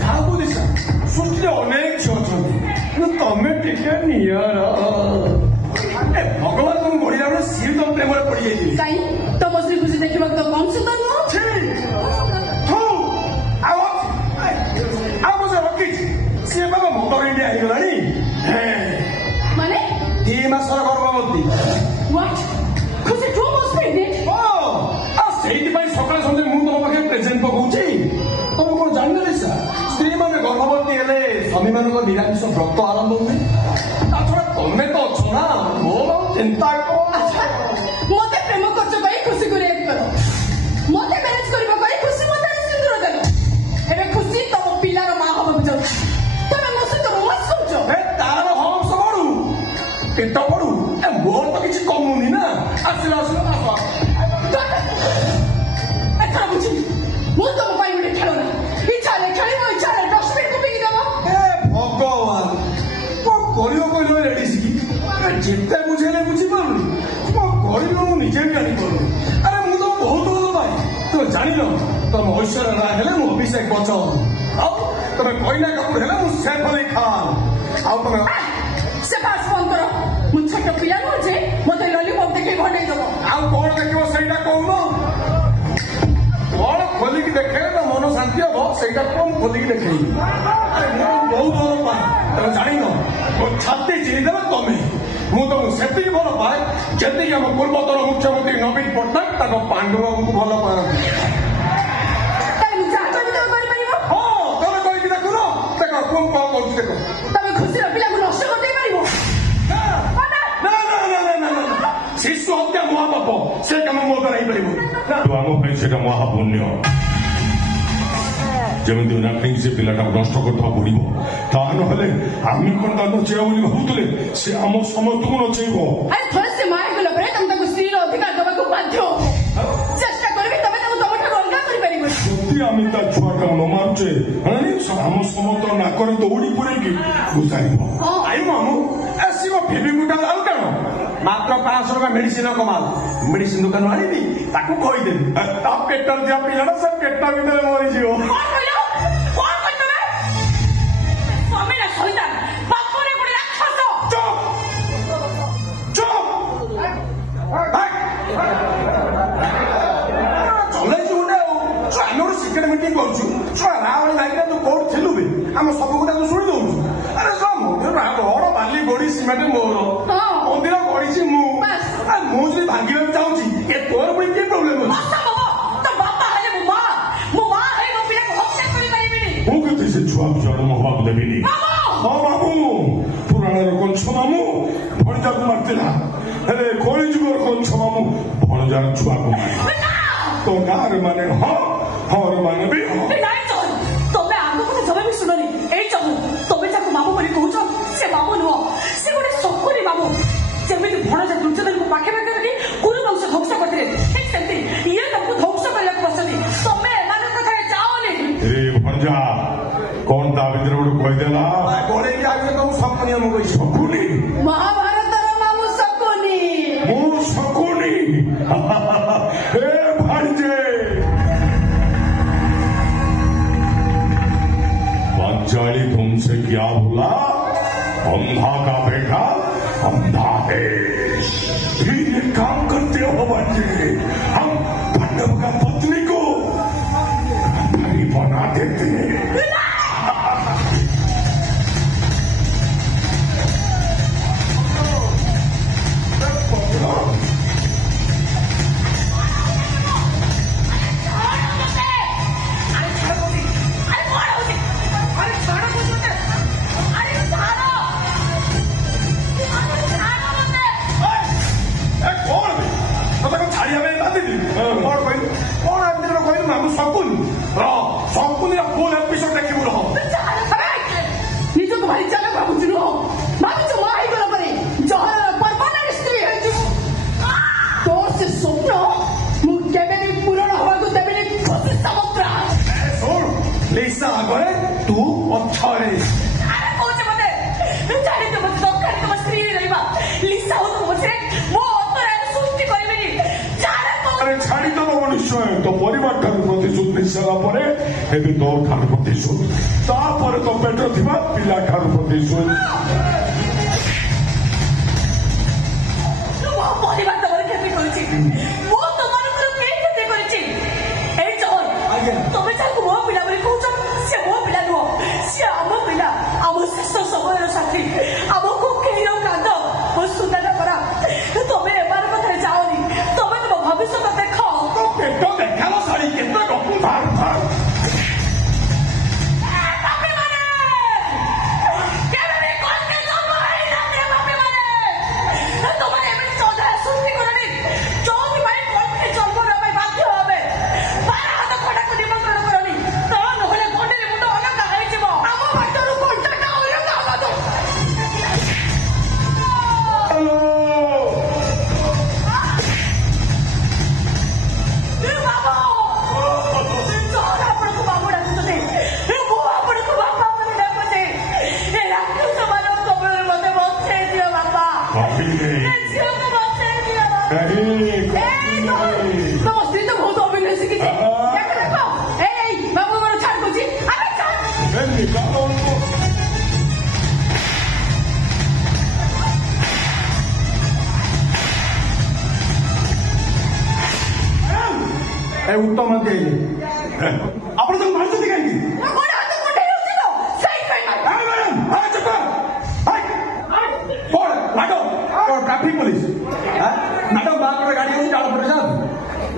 ଯାହାକୁ ଦେଖ ସୃଷ୍ଟିରେ ଅନେକ ଝିଅ ଅଛନ୍ତି କିନ୍ତୁ ତମେ ଟିକେ ନିଆର ଭଗବାନ ତମ ବଢିଲା ବେଳେ ସିଏ ତମ ପ୍ରେମରେ ପଡିଯାଇଥିଲି କାଇଁ ତମ ଶ୍ରୀ ଖୁସି ଦେଖିବାକୁ ତ କମ ସୁନ୍ଦର ନୁହଁ ଆଉ ମୁଁ ରଖିଛି ସିଏ ବାବା ମୋଟର ଇଣ୍ଡିଆ ହେଇଗଲାଣି ମାନେ 2 ମାସର ଗର୍ଭବତୀ ସେଇଥିପାଇଁ ସକାଳେ ସନ୍ଧ୍ୟା ମୁଁ ତମ ପାଖରେ ପ୍ରେଜେଣ୍ଟ ପକଉଛି ତମେ କଣ ଜାଣିନ ଲିସା ସ୍ତ୍ରୀ ମାନେ ଗର୍ଭବତୀ ହେଲେ ସ୍ୱାମୀ ମାନଙ୍କ ନିରାମିଷ ବ୍ରତ ଆରମ୍ଭ ହୁଏ ତାଛଡା ତମେ ତ ଅଛ ନା ମୋର ଚିନ୍ତା ମତେ ପ୍ରେମ ଖର୍ଚ୍ଚ ପାଇଁ ଖୁସିକୁ ରେଟ୍ କର ମତେ ମ୍ୟାରେଜ କରିବା ପାଇଁ ଖୁସି ମତେ ସିନ୍ଦୁର ଦେଲ ଏବେ ଖୁସି ତମ ପିଲାର ମା ହବାକୁ ଯାଉଛି ତମେ ମୋ ସହିତ ରୋମାନ୍ସ କରୁଛ ତାର ହଂସ ବଢୁ ପେଟ ବଢୁ ମୋର ତ କିଛି କମୁନି ନା ଆସିଲା ଏଥର ବୁଝିଲି ମୁଁ ତମ ପାଇଁ ଗୋଟେ ଖେଳନା ଇଚ୍ଛା ହେଲେ ଖେଳିବ ଇଚ୍ଛା ହେଲେ ଡଷ୍ଟବିନ୍ କୁ ପିକି ଦେବ ଭଗବାନ କଣ କରିବ କହିଲ ଲେଡିସ୍ କି ଯେତେ ବୁଝେଇଲେ ବୁଝିପାରୁନି କଣ କରିବ ମୁଁ ନିଜେ ବି ଜାଣିପାରୁନି ଆରେ ମୁଁ ତ ବହୁତ ଭଲ ପାଏ ତମେ ଜାଣିଲ ତମ ଐଶ୍ୱର୍ଯ୍ୟ ରାୟ ହେଲେ ମୁଁ ଅଭିଷେକ ବଚ୍ଚନ ଆଉ ତମେ କଇନା କାପୁର ହେଲେ ମୁଁ ସୈଫ୍ ଅଲି ଖାନ ଆଉ ତମେ ସେ ପାସ୍ ବନ୍ଦ କର ମୁଁ ଛୋଟ ପିଲା ନୁହଁ ଯେ ମତେ ଲଲିପପ୍ ଦେଖେଇ ଘଟେଇ ଦବ ଆଉ କଣ ଦେଖିବ ସେଇଟା କହୁନ କଣ ଖୋଲିକି ଦେଖେ ତ ମନ ଶାନ୍ତି ହବ ସେଇଟା କଣ ଖୋଲିକି ଦେଖେଇବି ମୁଁ ବହୁତ ଭଲ ପାଏ ତମେ ଜାଣିନ ମୋ ଛାତି ଚିରିଦେବ ତମେ ମୁଁ ତମକୁ ସେତିକି ଭଲ ପାଏ ଯେତିକି ଆମ ପୂର୍ବତନ ମୁଖ୍ୟମନ୍ତ୍ରୀ ନବୀନ ପଟ୍ଟନାୟକ ତାଙ୍କ ପାଣ୍ଡୁରଙ୍ଗକୁ ଭଲ ପାଆନ୍ତି ହଁ ତମେ କହିକି ଦେଖୁନ ଦେଖ ମୁଁ କଣ କରୁଛି ଦେଖ ତମେ ଖୁସିର ପିଲାକୁ ନଷ୍ଟ କରିଦେଇ ପାରିବ ଶିଶୁ ହତ୍ୟା ମହାପାପ ସେ କାମ ମୋ ଦ୍ୱାରା ହେଇପାରିବ ଆମ ପାଇଁ ସେଇଟା ମହାପୁଣ୍ୟ ଯେମିତି ନାଟିଂ ସେ ପିଲାଟାକୁ ନଷ୍ଟ କରିଦେବା ପଡିବ ତା ନହେଲେ ଆମେ କଣ ତା ନଚେଇବା ବୋଲି ଭାବୁଥିଲେ ସେ ଆମ ସମସ୍ତଙ୍କୁ ନଚେଇବ ଥରେ ସେ ମା ହେଇଗଲା ପରେ ତମେ ତାକୁ ସ୍ତ୍ରୀର ଅଧିକାର ଦେବାକୁ ବାଧ୍ୟ ଚେଷ୍ଟା କରିବି ତମେ ତାକୁ ତମଠାରୁ ଅଲଗା କରିପାରିବ ଯଦି ଆମେ ତା ଛୁଆଟା ନ ମାରୁଛେ ଆମ ସମସ୍ତ ନାକରେ ଦୌଡ଼ି ପୁରେଇକି ବୁଝାଇବ ଆଇ ମାମୁ ଆସିବ ଫେବିକୁଟା ଆଉ କଣ ମାତ୍ର 500 ଟଙ୍କା ମେଡିସିନ କମାଲ ମେଡିସିନ ଦୋକାନ ଆଣିବି ତାକୁ କହିଦେବି ତା ପେଟର ଦିଆ ପିଲାଟା ସେ ପେଟ ଭିତରେ ମରିଯିବ ଚଲେଇଛୁ ଗୋଟେ ଆଉ ଆମେ ଗୋଟେ ସିକ୍ରେଟ ମିଟିଂ କରୁଛୁ ଛୁଆ ନା ଭଳି ଲାଗିଲା ତୁ କୋଉଠି ଥିଲୁ ବି ଆମ ସବୁ ଗୁଡା ତୁ ଶୁଣି ଦଉଛୁ ଆରେ ମନ୍ଦିର ଘର ବାଲି ଗୋଡି ସିମେଣ୍ଟ ମୋର ମନ୍ଦିର ଗଢିଛି ମୁଁ ଯଦି ଭାଙ୍ଗିବାକୁ ଚାହୁଁଛି ଏ ତୋର ପୁଣି କି ପ୍ରୋବ୍ଲେମ ଅଛି ମୁଁ କେତେ ସେ ଛୁଆକୁ ଜନ୍ମ ହବାକୁ ଦେବିନି ହଁ ମାମୁ ପୁରାଣର କଂସ ମାମୁ ଭଣଜାକୁ ମାରିଥିଲା ହେଲେ କଳି ଯୁଗର କଂସ ମାମୁ ଭଣଜାର ଛୁଆକୁ ମାରି ତ ଗାଁରେ ମାନେ ହଁ ହର ମାନେ ବି ତମେ ଆଗ କଥା ଜମା ବି ଶୁଣନି ଏଇ ଚାହୁଁ ତମେ ଯାକୁ ମାମୁ ବୋଲି କହୁଛ ସେ ମାମୁ ନୁହଁ ସେ ଗୋଟେ ସକୁରି ମାମୁ ଯେମିତି ଭଣଜା ଦୁର୍ଯ୍ୟୋଧନକୁ ପାଖେ ପାଖେ ରଖି କୁରୁ ବଂଶ ଧ୍ୱଂସ କରିଥିଲେ ଠିକ ସେମିତି ଇଏ ତାଙ୍କୁ ଧ୍ୱଂସ କରିବାକୁ ବସନ୍ତି ତମେ ଏମାନଙ୍କ କଥାରେ ଯାଅନି ଭଣଜା କଣ ତା ଭିତରେ ଗୋଟେ କହିଦେଲା ଗୋଳେଇକି ଆଗରେ ତମକୁ ସକୁନି ଆମକୁ କହି ସକୁନି ମହାଭାରତର ମାମୁ ସକୁନି ମୁଁ ସକୁନି हे भांजे पंचाली तुमसे क्या बोला अंधा का बेटा अंधा है फिर ये काम करते हो भांजे हम पांडव का पत्नी को गांधारी बना देते हैं ନିଜକୁ ଭାରି ଚାଲ ଭାବୁଛୁ ନୁହଁ ଭାବୁଛୁ ମା ହେଇଗଲା ପରେ ଜହର ପର୍ବତରେ ସ୍ତ୍ରୀ ହେଇଯିବୁ ତୋ ସେ ସ୍ୱପ୍ନ ମୁଁ କେବେ ବି ପୂରଣ ହବାକୁ ଦେବିନି ଖୁସି ସମୁଦ୍ର ଶୁଣ ଲିସା ଆଗରେ ତୁ ପଛରେ କହୁଛି ମତେ ଜାଣିଛ ମତେ ଦରକାର ତମ ସ୍ତ୍ରୀ ରହିବା ଲିସା ହଉ ପଛରେ ମୋ ଅନ୍ତରାୟ ସୃଷ୍ଟି କରିବିନି ଛାଡି ଦବ ମନୁଷ୍ୟ ନିଶ୍ଚୟ ତୋ ପରିବାର ଠାରୁ ପ୍ରତିଶୋଧ ନେଇସାରିଲା ପରେ ଏବେ ତୋ ଠାରୁ ପ୍ରତିଶୋଧ, ତାପରେ ତୋ ପେଟରେ ଥିବା ପିଲା ଠାରୁ ପ୍ରତିଶୋଧ। ମୋ ପରିବାର ତମର କ୍ଷତି କରିଛି, ମୁଁ ତମମାନଙ୍କର କେହି କ୍ଷତି କରିଛି? ଏଇ ଚୋର, ତମେ ଯାହାକୁ ମୋ ପିଲା ବୋଲି କହୁଛ ସେ ମୋ ପିଲା ନୁହଁ, ସେ ଆମ ପିଲା, ଆମ ଶେଷ ସମୟର ସାଥୀ, ଆମ କୋକେଇର କାନ୍ଦ, ମୋ ସୁନାର ପରା। ତମେ ଏମାନ କଥାରେ ଯାଅନି, ତମେ ତମ ଭବିଷ୍ୟତ ଦେଖ। ତୋ ପେଟ ଦେଖାଲ ଶାଢୀ କେତେ ଗପୁ ଧାର ଧାର। ଉତ୍ତମ ଦିଆଇଲେ ଆପଣ ତାକୁ ମାରୁଛନ୍ତି କାହିଁକି? ଟ୍ରାଫିକ ପୋଲିସ ନାଟକ ବାହାଘର ଗାଡି ହଉଛି ଡାଳ ପଟେ ଯାଆନ୍ତୁ।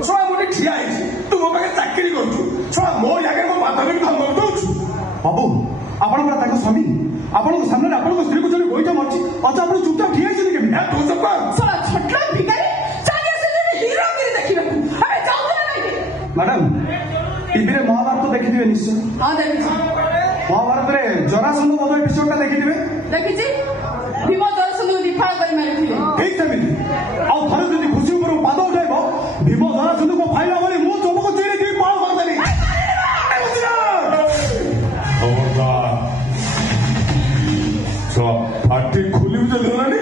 ଶୁଣା ମୁଁ ଟିକେ ଠିଆ ହେଇଛି, ତୁ ମୋ ପାଖରେ ଚାକିରି କରୁଛୁ, ଶୁଣା ମୋ ଜାଗାରେ ମୋ ବାଧା ବି ଧମକ ଦଉଛୁ। ବାବୁ ଆପଣ ପରା ତାଙ୍କ ସ୍ୱାମୀ, ଆପଣଙ୍କ ସାମ୍ନାରେ ଆପଣଙ୍କ ସ୍ତ୍ରୀକୁ ଜଣେ ଗୋଇଠା ମାରୁଛି, ଅଛ ଆପଣ ଚୁପଚାପ ଠିଆ ହେଇଛନ୍ତି କେମିତି? ତୁ ଚୁପ ମ୍ୟାଡାମ, ଟିଭିରେ ମହାଭାରତ ଦେଖିଥିବେ ନିଶ୍ଚୟ। ହଁ ଦେଖିଛି। ମହାଭାରତରେ ଜରାସନ୍ଧ ବଧ ଏପିସୋଡଟା ଦେଖିଥିବେ? ଦେଖିଛି। ଭୀମ ଜରାସନ୍ଧକୁ ନିଫାଳ କରି ମାରିଥିଲେ। ଠିକ ସେମିତି। ଆଉ ଥରେ ଯଦି ଖୁସି ଉପରକୁ ପାଦ ଉଠାଇବ, ଭୀମ ଜରାସନ୍ଧକୁ ଫାଇଲା ଭଳି ମୁଁ ଚମକୁ ଚିରି ଦେଇ ପାଳ କରିଦେଲି। ପାଟି ଖୋଲିବି ଯଦି ହେଲାନି,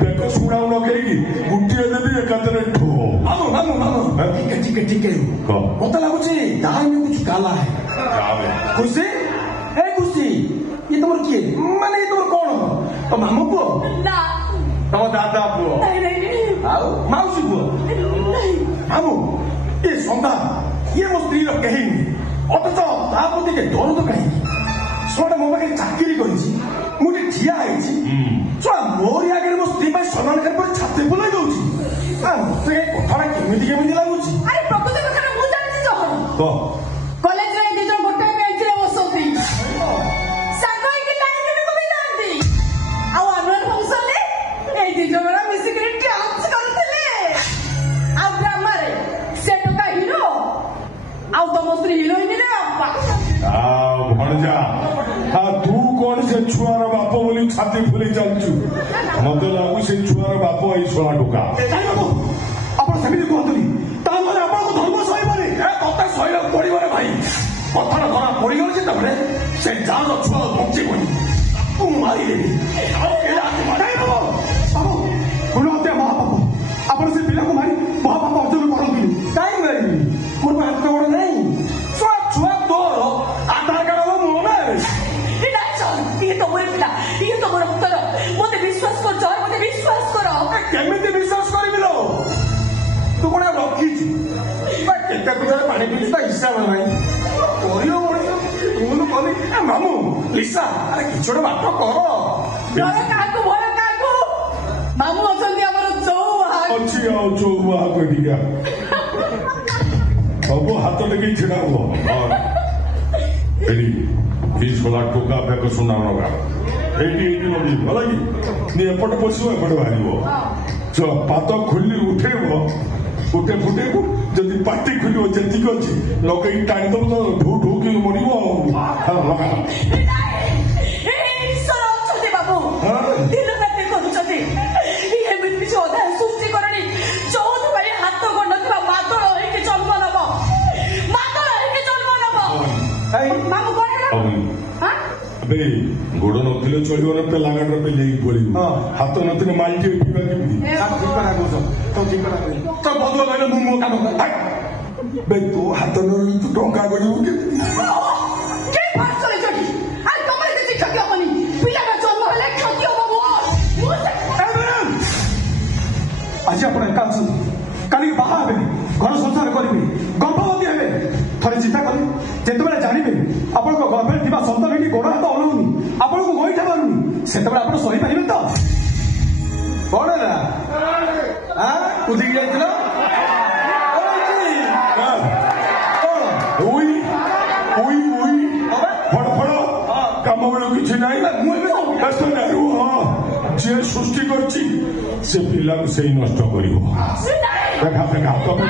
ବେକ ଶୁଣାଉ ନ କେହିକି ଗୋଟିଏ ଦେବି ଏକାଥରେ ଠୋ। ଟିକେ ମତେ ଲାଗୁଛି ତାହା କୁछ କାଲା ଖୁସି। ଏ ଖୁସି, ଇଏ ତମର କିଏ? ମାନେ ଇଏ ତମର କଣ? ତମ ମାମୁ ପୁଅ? ନା। ତମ ଦାଦା ପୁଅ? ଆଉ ମାଉସୀ ପୁଅ? ମାମୁ, ଇଏ ସନ୍ଧା, ଇଏ ମୋ ସ୍ତ୍ରୀର କେହି ନୁହେଁ, ଅଥଚ ତା ପ୍ରତି ଟିକେ ଦରଦ କାହିଁକି? ଶୁଣଟା ମୋ ପାଖରେ ଚାକିରି କରିଛି, ମୁଁ ଟିକେ ଠିଆ ହେଇଛି, ଶୁଣ ମୋରି ଆଗରେ ମୋ ସ୍ତ୍ରୀ ପାଇଁ ସମ୍ମାନ କରି ଛାତି ବୁଲେଇ ଦଉଛି। ମତେ କଥାଟା କେମିତି ଲାଗୁଛି? ଆରେ ପ୍ରକୃତ କଥାଟା ମୁଁ ଜାଣିଛି ତ। କଲେଜରେ ଦି ଜଣ ଗୋଟେ ବେଞ୍ଚରେ ବସନ୍ତି, ସାଙ୍ଗ ହେଇକି ଲାଇବ୍ରେରୀକୁ ବି ଯାଆନ୍ତି, ଆଉ ଆନୁଆଲ ଫଙ୍କସନରେ ଏଇ ଦି ଜଣ ମିଶିକିରି ଡ୍ୟାନ୍ସ କରୁଥିଲେ। ଆଉ ଡ୍ରାମାରେ ସେ ଟୋକା ହିରୋ ଆଉ ତମ ସ୍ତ୍ରୀ ହିରୋଇନରେ ଅପା। ଭଣଜା, ତୁ କଣ ସେ ଛୁଆର ବାପ ବୋଲି ଛାତି ଫୁଲେଇ ଚାଲିଛୁ? ମତେ ଲାଗୁ ସେ ଛୁଆର ବାପ ଏଇ ଶଳା ଟୋକା। ଆପଣ ସେମିତି କୁହନ୍ତୁନି, ତାହେଲେ ଆପଣଙ୍କୁ ଧର୍ମ ସହିବନି। କଥା ସହିବାକୁ ପଡିବରେ ଭାଇ। କଥାଟା ଧରା ପଡିଗଲେ ଯେତେବେଳେ ସେ ଯାହାର ଛୁଆ ବଞ୍ଚିବନି, ତାକୁ ମୁଁ ମାରିଦେବି। ଭୁଲ ହତ୍ୟା ମହାପାପ। ଆପଣ ସେ ପିଲାକୁ ମାରି ମହାପାପ ଅର୍ଜନ କରନ୍ତୁନି। କାହିଁ ମାରିବି? ମୋର ହାତ ଗୋଡ ନାହିଁ। ଛୁଆ ତୋର ଆଧାର କାର୍ଡ ହବ ମୋ ନାଁରେ। ଇଏ ତମର ପିଲା, ଇଏ ତମର ଉତ୍ତର। ମତେ ବିଶ୍ୱାସ କରୁଛ? ମତେ ବିଶ୍ୱାସ କର। କେମିତି ବିଶ୍ୱାସ କରିବି ଲୋ? ତୁ କଣ ରଖିଛୁ? କେତେ ପୂଜାରେ ପାଣି ପିଇଛୁ ତା ହିସାବ ନାହିଁ। କରିବ ମଣିଷ ମୁଁ କଲି। ମାମୁ ଲିସା, ଆରେ କିଛି ଗୋଟେ ବାଟ କର। ଡର କାହାକୁ, ଭୟ କାହାକୁ? ମାମୁ ଅଛନ୍ତି ଆମର ଚୌବାହା। ଅଛି ଆଉ ଚୌବାହା କଟିକା ସବୁ ହାତ ଟେକି ଛିଡା ହୁଅ। ଏଇ ଶୋଳା ଟୋକା ବେକ ଶୁଣା ନଗା ଏଇଠି ଲଗେଇବ ହେଲା କି? ଏପଟେ ପଶିବ ଏପଟେ ବାହାରିବ। ପାଦ ଖୋଲି ଉଠେଇବ, ଫୁଟେଇବୁ, ଯଦି ପାଟି ଖୋଲିବ ଯେତିକି ଅଛି ଲଗେଇକି ଟାଣିଦବ ତ ଢୁ ଢୁକି ମରିବ। ଆଉ ଅଛନ୍ତି ବାବୁ, ଦିନ ରାତି କରୁଛନ୍ତି। ଏମିତି କିଛି ଅଧା ସୃଷ୍ଟି କରଣି। ଚଉଦ ପାଇଁ ହାତ ଗଣ୍ଡଥିବା ମାଦଳ ହେଇକି ଜନ୍ମ ନବ। ମାମୁ କଣ ଗୋଡ ନଥିଲେ ଚଳିବ ନା, ପେଲା ଗାଡିର ପେଲେଇକି ପଡିବ। ହାତ ନଥିଲେ ମାଇ ଟିକେ ପିଇବା କେମିତି? ତ ବଦଳ କହିଲେ ମୁଁ ମୋ କାମ ବେ ତୋ ହାତରୁ ତୁ ଟଙ୍କା କରିବୁ କେମିତି କେ ଭାଷଣରେ ଜଗି ଆଉ ତମର କିଛି କ୍ଷତି ହବନି ପିଲାଟା ଜନ୍ମ ହେଲେ କ୍ଷତି ହବ ଆଜି ଆପଣ ଏକା ଅଛନ୍ତି କାଲିକି ବାହା ହେବେନି ଘର ସଂସାର କରିବେ ଗର୍ଭବତୀ ହେବେ ଥରେ ଚିନ୍ତା କରିବେ ଯେତେବେଳେ ଜାଣିବେ ଆପଣଙ୍କ ଗର୍ଭରେ ଥିବା ସନ୍ତାନଟି ଗୋଡ଼ ହାତ ଅଲଉନି ଆପଣଙ୍କୁ ଗୋଇଠା ମାରୁନି ସେତେବେଳେ ଆପଣ ସହିପାରିବେ ତ କଣ ହେଲା କୁଦିକି ଯାଇଥିଲ କାମ ବେଳୁ କିଛି ନାହିଁ ବ୍ୟସ୍ତ ନାହିଁ ରୁହ ଯିଏ ସୃଷ୍ଟି କରିଛି ସେ ପିଲାକୁ ସେଇ ନଷ୍ଟ କରିବ ଦେଖା ଦେଖା ତମେ